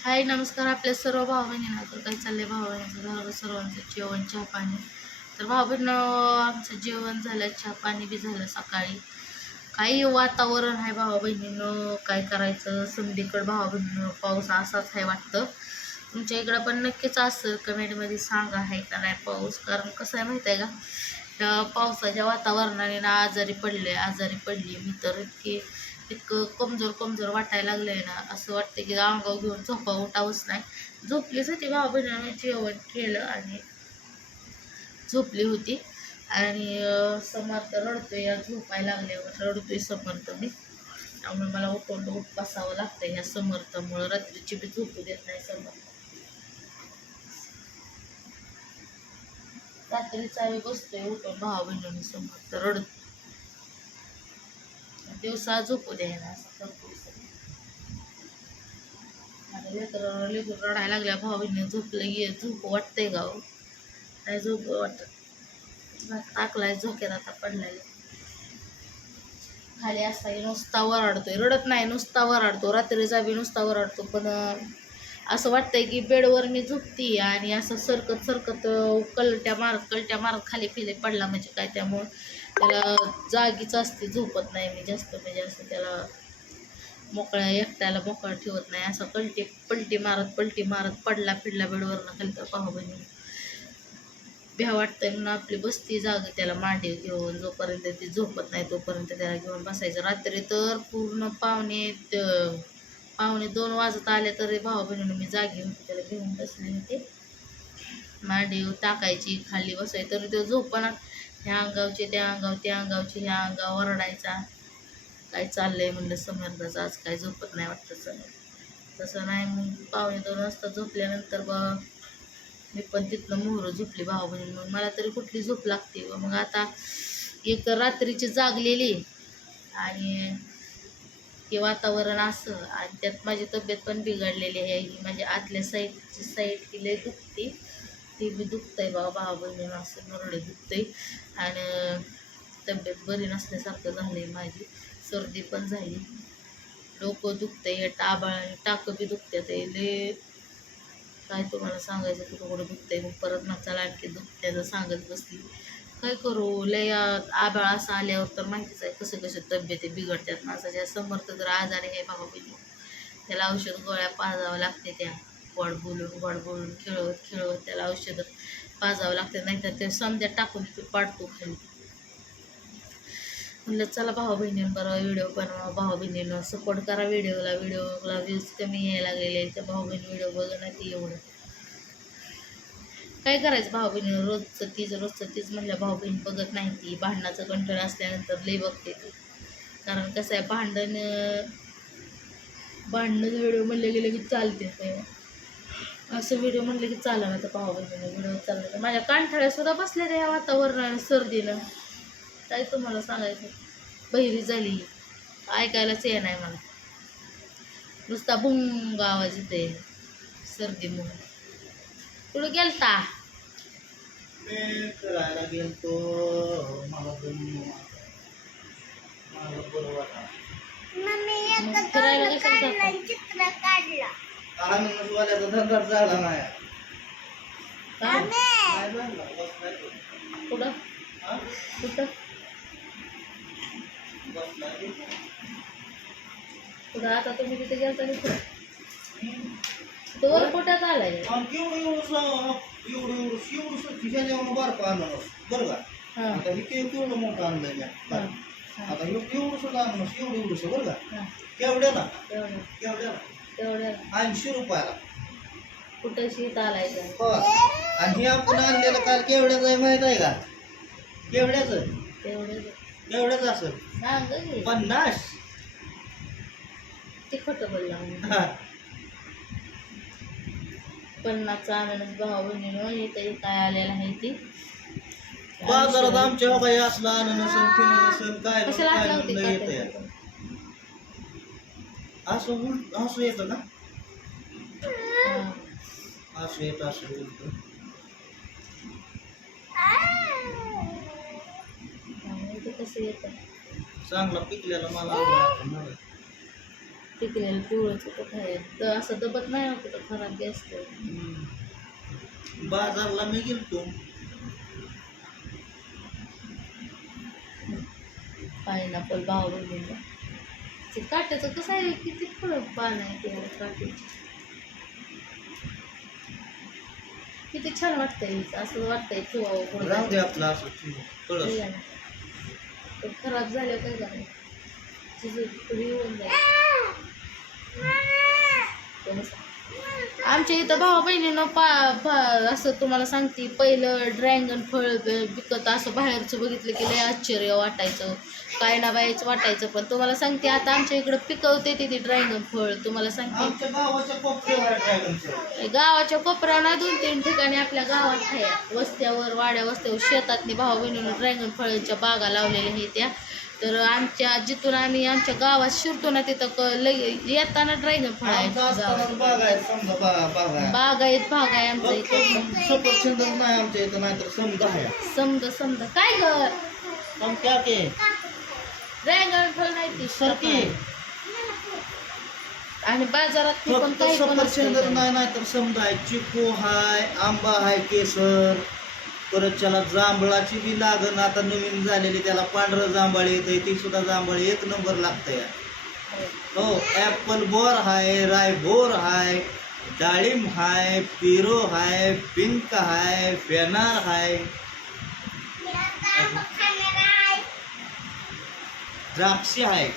हाय नमस्कार. आपल्या सर्व भाऊ बहिणींना तर काही चाललंय भाव बहिणीचं झालं सर्वांचं जेवण चहा पाणी. तर भाऊ बहिण आमचं जेवण झालं चहा पाणी बी झालं सकाळी. काही वातावरण आहे भावा बहिणीनं काय करायचं? संधीकडं भावा बहिणीनं पाऊस असाच आहे वाटतं. तुमच्या इकडं पण नक्कीच असं कमेंटमध्ये सांगा आहे का नाही पाऊस? कारण कसं आहे माहीत आहे का? त्या पावसाच्या वातावरणाने ना आजारी पडले आजारी पडली मी तर. इतकी इतकं कमजोर कमजोर वाटायला लागलं आहे ना असं वाटतं की अंगावर घेऊन झोपा उठावंच नाही. झोपलीच होती भावा बहिणीने जेवण केलं आणि झोपली होती. आणि समर्थ रडतोय या झोपायला लागल्यावर. रडतोय समर्थ मी. त्यामुळे मला उठवून उठ बसावं लागतं ह्या समर्थामुळं रात्रीची बी झोपू देत नाही समर्थ रात्रीचा बसतोय उठून भावा बहिणीने समर्थ रडतो दिवसा झोपू द्यायला असं लेकरं लेकरं रडायला लागल्या भावा बहिणी झोपलं ये झोप वाटतंय गाव नाही हो? झोप वाटत? टाकलाय झोक्यात आता पडलाय. खाली असा नुसता वराडतोय. रडत नाही नुसता वराडतो. रात्रीचा बी नुसता वराडतो पण असं वाटतंय की बेडवर मी झोपती आणि असं सरकत सरकत कलट्या मारत कलट्या मारत खाली फिले पडला म्हणजे काय त्यामुळं. त्याला जागीच असते झोपत नाही मी जास्त म्हणजे असं त्याला मोकळ्या एकट्याला मोकळा ठेवत नाही. असं कलटी पलटी मारत पलटी मारत पडला फिडला बेडवरनं खाली तर पाहू बहिणी. भ्या वाटतंय म्हणून आपली बसती जाग त्याला मांडी घेऊन जोपर्यंत ती झोपत नाही तोपर्यंत त्याला घेऊन बसायचं. रात्री तर पूर्ण पाहुणे पाहुणे दोन वाजत आले तरी भाऊ बहिणीनं मी जागी होती त्याला घेऊन बसले होते. मांडी टाकायची खाली बसायची तरी तो झोपणार. ह्या अंगावचे त्या अंगाव त्या अंगावचे ह्या अंगावर ओरडायचा. काय चाललंय म्हणलं समर्थाचं आज काय झोपत नाही वाटतं सर तसं नाही मग पावणे दोन वाजता झोपल्यानंतर बा मी पण तिथनं मोहरं झोपली भाऊ बहीण मग मला तरी कुठली झोप लागते मग आता एक रात्रीची जागलेली आणि हे वातावरण असं आणि त्यात माझी तब्येत पण बिघडलेली आहे. ही माझी आतल्या साईडची साईड ही लय दुखते. ती बी दुखतंय बाबा भाऊ बहिणी असं नरडे दुखतंय. आणि तब्येत बरी नसल्यासारखं झालंय माझी. सर्दी पण झाली. डोकं दुखतंय टाबाळ टाकं बी दुखत्यात लय काय तुम्हाला सांगायचं कुठं कुठं दुखतंय. मग परत नचाला आणखी दुखत्याचं सांगत बसली. काय करू? लय आबाळ असं आल्यावर तर माहितीच आहे कसं कसं तब्येती बिघडतात माणसाच्या समर्थ जर आजारी आहे बाबा बहिणी त्याला औषध गोळ्या पाजावं लागते त्या. गोड बोलून गोड बोलून खेळवत खेळवत त्याला औषधं पाजावं लागते. नाहीतर ते समजा टाकून तू पाडतो खाली. म्हणलं चला भाऊ बहिणीनं बरं व्हिडिओ बनवा. भाऊ बहिणीनं सपोर्ट करा व्हिडिओला. व्हिडिओला व्ह्यूज कमी यायला लागलेले तर भाऊ बहीण व्हिडिओ बघणं ती एवढं. काय करायचं भाऊ बहिणी रोजचं तीच रोजचं तीच म्हणल्या भाऊ बहीण बघत नाही ती. भांडणाचं कंट्रोल असल्यानंतर लई बघते ती. कारण कसं आहे भांडण भांडणं व्हिडिओ म्हणले गेले की चालते ते. असं व्हिडिओ म्हणलं की चालला ना तर भाऊ बहिणीने व्हिडिओ चालला माझ्या कांठाळ्या सुद्धा बसल्या त्या वातावरणानं सर्दीनं. काय तुम्हाला सांगायचं बहिरी झाली. ऐकायलाच ये नाही मला. नुसता भुंग आवाज येते सर्दीमुळे. कुठं गेलता? मी फिरायला गेलतो. मला फिरायला वाल्याचा धंदा झाला नाही. कुठं? कुठं. कुठं? आता तुम्ही तिथे गेलता कुठं? वर कुठं आलाय. आणि एवढं बारकं आणलं बरं का? आता हे केवढं केवढं मोठं आणलंय मी आता. एवढं एवढंसं आणलं? एवढं एवढंसं बरं का? केवढ्याला तेवढं केवढ्याला तेवढं ऐंशी रुपयाला. कुठं शीत हो आणि हे आपण आणलेलं काल केवढ्याचं आहे माहीत आहे का? केवढ्याचं? केवढ्याचं असेल? सांग की. पन्नास. ते खोटं बोलला. हा. पन्नासचा आनंद भाऊ बहिणीनं इथे काय आलेलं आहे ती? बाजारात आमच्या काही असलं आणून नसेल काय कशाला काय लावते येतं या. असं उलट असं येतं हां. असं येतं असं उलट त्यामुळे ते कसं येतं? चांगला पिकलेला मला आवडला पिकलेलं पिवळंच तर असं दबत नाही खराब असतं. हम्म. बाजारला मी गेलतो. पायनॅपल भाव ते काट्याचं कसं आहे? किती फळं पान आहे ते काटे किती छान वाटतंय असं वाटतंय ठेवावं राहू कोणाला. दे आपलं असं कळस ते खराब झालं काय झालं? तिचं जाईल. आमच्या इथं भाऊ बहिणीनं पा पा असं तुम्हाला सांगते पहिलं ड्रॅगन फळ विकत असं बाहेरचं बघितलं की लय आश्चर्य वाटायचं. काय ना बायचं वाटायचं पण तुम्हाला सांगते आता आमच्या इकडं पिकवते ते ड्रॅगन फळ. तुम्हाला सांगते. गावाच्या कोपऱ्यावर दोन तीन ठिकाणी आपल्या गावात आहे. वस्त्यावर वाड्या वस्त्यावर शेतातनी भाऊ बहिणीनं ड्रॅगन फळांच्या बागा लावलेल्या आहेत त्या. तर आमच्या जिथून आम्ही आमच्या गावात शिरतो ना तिथं क लय येताना ड्रॅगन फळ आहे आमचा गावात. बाग आहे समजा बा- बाग आहे. बाग आहेत भाग आहे आमच्या इथं. सफरचंद नाही आमच्या इथं नाहीतर समजा आहे. समज समज. काय ग? पण क्या के? ड्रॅगन फळ नाही ती. सरकी. आणि बाजारात ती पण फक्त काही पण सफरचंद असतं. नाही नाहीतर समजा आहे चिकू हाय आंबा हाय केसर. परत त्याला जांभळाची बी लागण आता नवीन झालेली त्याला पांढरं जांभळ येते ती सुद्धा जांभळ एक नंबर लागतंय. हो ॲपल बोर हाय रायबोर हाय डाळिंब हाय पिरो हाय पिंक हाय फेनार हाय. द्राक्षी हाय.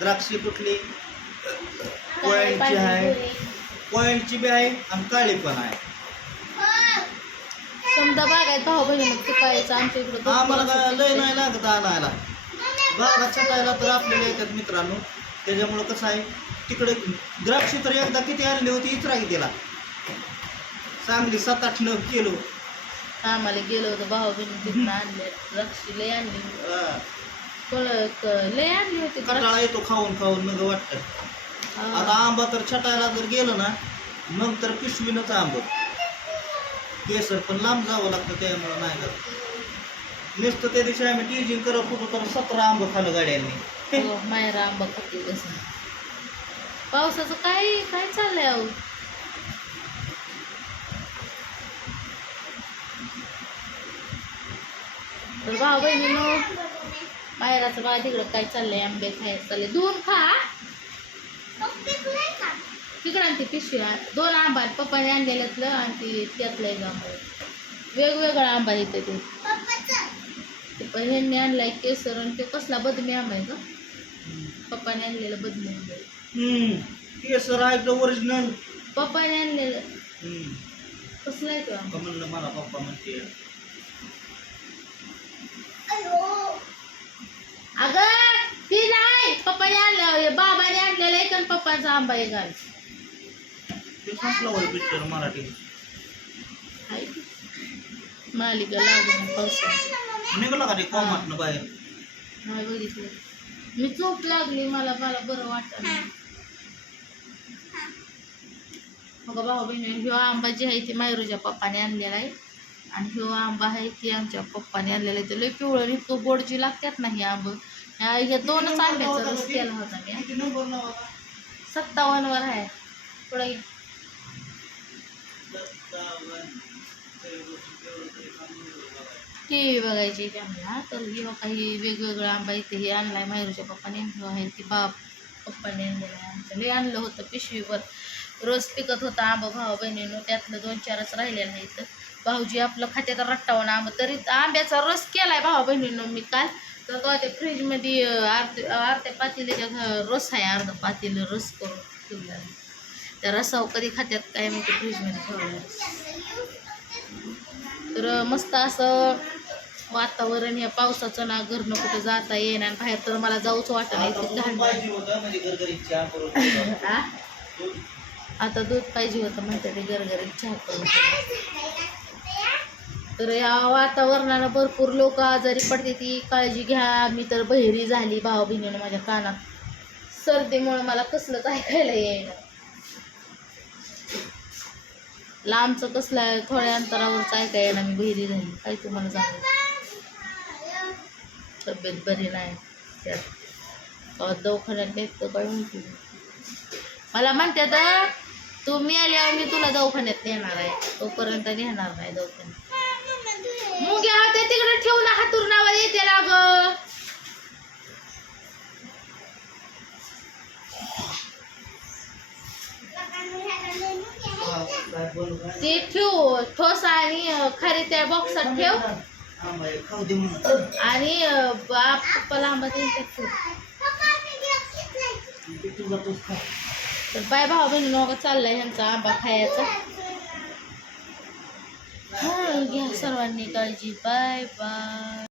द्राक्षी कुठली? पॉइंटची आहे पॉइंटची बी आहे आणि काळी पण आहे समजा बाग आहेत भाऊ बहिणी मग पिकायचं आमच्या आम्हाला लय. नाही लागत आणायला. बागा छटायला तर आपल्याला येतात मित्रांनो. त्याच्यामुळं कसं आहे तिकडे द्राक्षी तर एकदा किती आणली होती इचरा की तिला. चांगली सात आठ नग किलो. आम्हाला गेलो होतं भाऊ बहिणी तिथनं आणले. द्राक्षी लय आणली. अं, फळ लय आणली होती कंटाळा येतो खाऊन खाऊन नग वाटतं. हा. आता आंबा तर छटायला जर गेलं ना मग तर पिशवीनच आंब. केसर पण लांब जावं लागतं त्यामुळं नाही जात. नुसतं त्या दिवशी आम्ही टीजिंग करत होतो तर सतरा आंब खालो गाड्यांनी. हो, मायरा आंबा खाते कसं पावसाचं काय काय चाललंय अहो? तर भाऊ बहिणीनो मायराचं बाळ तिकडं काय चाललंय आंबे खायचं चालले दोन खा. तिकडं आणि ती पिशवी. दोन आंबा आहेत. पप्पाने आणलेल्यातलं आणि ती त्यातलं एक आंबा. आहे. वेगवेगळा आंबा येते ते. ते पण ह्यांनी आणलाय केसर आणि ते कसला बदमी आंबा आहे का पप्पाने आणलेलं बदमी आंबा आहे. हम्म. केसर आहे तर ओरिजिनल पप्पाने आणलेलं. कसलं आहे तो आंबा? म्हणलं मला पप्पा म्हणते. अगं ती नाही. पप्पाने आणलं. बाबाने आणलेलं आणि पप्पाचा आंबा एक आण ते संपलं पिक्चर मराठी. हाय. मालिका लागून पावसाळ्यात निघाला का ते कॉमातनं बाहेर? नाही बघितलं. मी झोप लागली मला मला बरं वाटत मग भाऊ बहिणी ह्यो आंबा जी आहे ती मायरूच्या पप्पाने आणलेला आहे. आणि ह्यो आंबा आहे ती आमच्या पप्पाने आणलेला आहे. ते लय पिवळं इतकं गोड जी लागतात ना हे आंब ह्या ह्या दोनच आंब्याचा रस केला होता मी. किती नंबर नाव आता? सत्तावन्न वर आहे. पुढे टी व्ही बघायची त्यांना तर किंवा काही वेगवेगळं आंबा इथे हे आणलाय. माहेरूच्या पप्पाने ह्यो आहे ती बाप पप्पाने आणलेला आहे लय आणलं होतं पिशवीवर. रोज पिकत होता आंबा भाऊ बहिणीनं. त्यातलं दोन चारच राहिलेलं आहे तर भाऊजी आपलं खात्यात रट्टावून आंबा. तरी आंब्याचा रस केलाय भाऊ बहिणीनं मी काल. तर तो त्या फ्रीजमध्ये अर्ध अर्ध्या पातेल्याच्या रस आहे. अर्ध पातेलं रस करून ठेवला आहे. त्या रसावर कधी खात्यात काय माहिती फ्रीजमध्ये ठेवलं तर मस्त असं वातावरण या पावसाचं ना घरनं कुठं जाता आणि बाहेर तर मला जाऊच वाटत नाही आता दूध पाहिजे होतं. आता दूध पाहिजे म्हणते ते गरगरीत चहा करून तर या वातावरणानं भरपूर लोक आजारी पडते ती काळजी घ्या मी तर बहिरी झाली भाऊ बहिणीनं माझ्या कानात सर्दीमुळे मला कसलंच ऐकायला येईना लांबचं कसलं आहे? थोड्या अंतरावरच ऐकाय येईना मी बहिरी झाली काय तुम्हाला सांगू? तब्येत बरी नाही. त्यात दवाखान्यात नेत काय मला म्हणते तर तू मी आल्यावर मी तुला दवाखान्यात नेणार आहे. तोपर्यंत नेणार नाही दवाखान्यात. मुंग्या हात तिकडे ठेवून हातूर नावाला येते ना ग ते ठेव ठोस आणि खारी त्या बॉक्सात ठेव. आणि बाप आंबा. तर बाय भाऊ बहिणी चाललाय ह्यांचा आंबा खायचा. हा, घ्या सर्वांनी काळजी. Bye bye.